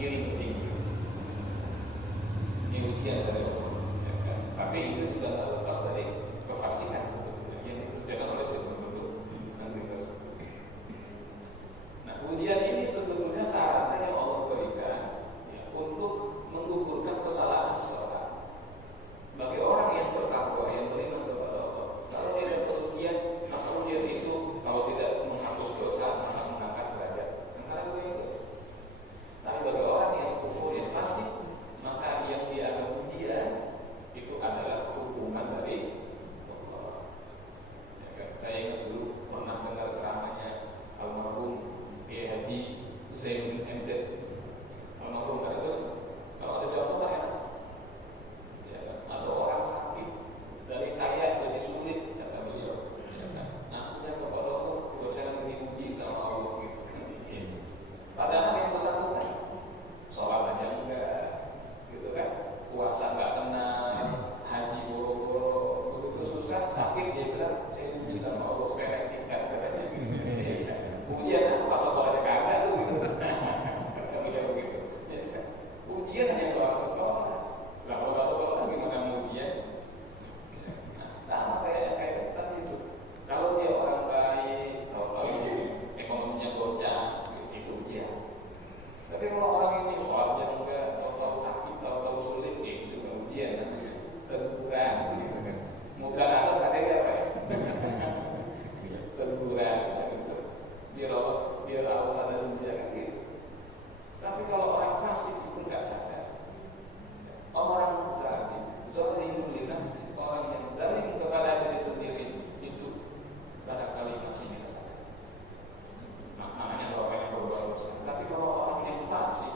digiring tinggi. Ini ujian dari Allah, ya kan? Tapi itu juga tidak lepas dari kefasikan sebetulnya yang dikerjakan oleh si penduduk negeri tersebut. Nah, ujian ini sebetulnya syaratnya yang Allah berikan ya, untuk menggugurkan kesalahan seseorang. Bagi orang yang bertakwa, yang beriman kepada Allah, kalau dia dapat ujian, maka ujian itu kalau tidak menghapus dosa, maka mengangkat derajat. Karena begitu. Tapi bagi orang yang kufur, yang fasik, maka yang dia akan ujian itu adalah hukuman dari Allah. Ya kan? Saya ingat dulu pernah dengar ceramahnya almarhum Kiai Haji Zain MZ. Almarhum itu kalau saya contoh kan enak. Ya kan? Atau orang sakit dari kaya jadi sulit kata beliau. Ya kan? Nah, punya kepada Allah, kalau saya diuji sama Allah gitu kan. Padahal yang bersangkutan sholat aja enggak, gitu kan? Puasa enggak kena, haji boro-boro, begitu susah, sakit dia bilang saya diuji sama Allah supaya tingkat katanya. Ujian apa sholatnya kagak tuh gitu. Kata beliau begitu. Ujian hanya doa sekolah. Lah kalau sekolah gimana ujian? Nah, sama kayak tadi itu. Kalau dia orang baik, kalau ekonominya goncang, itu ujian. Tapi kalau orang ini sholatnya enggak, tahu sakit, tahu sulit, itu sudah ujian namanya. Teguran, gitu kan. Mudah asal katanya apa ya? Teguran, gitu. Dia tahu sadar ujian kan gitu. Tapi kalau orang fasik itu enggak sadar. Orang zalim linafsi, orang yang zalim kepada diri sendiri itu barangkali masih bisa sadar. Maknanya orang yang berbuat dosa. Tapi kalau orang yang fasik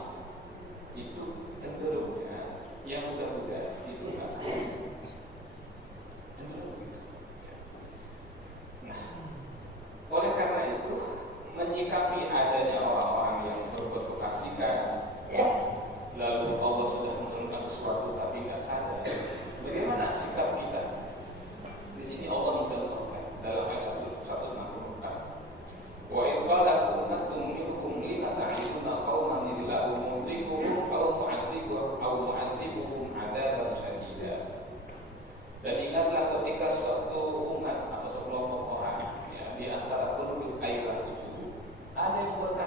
itu cenderungnya yang mudah-mudah itu nggak sadar. Cenderung gitu. Nah, oleh karena itu menyikapi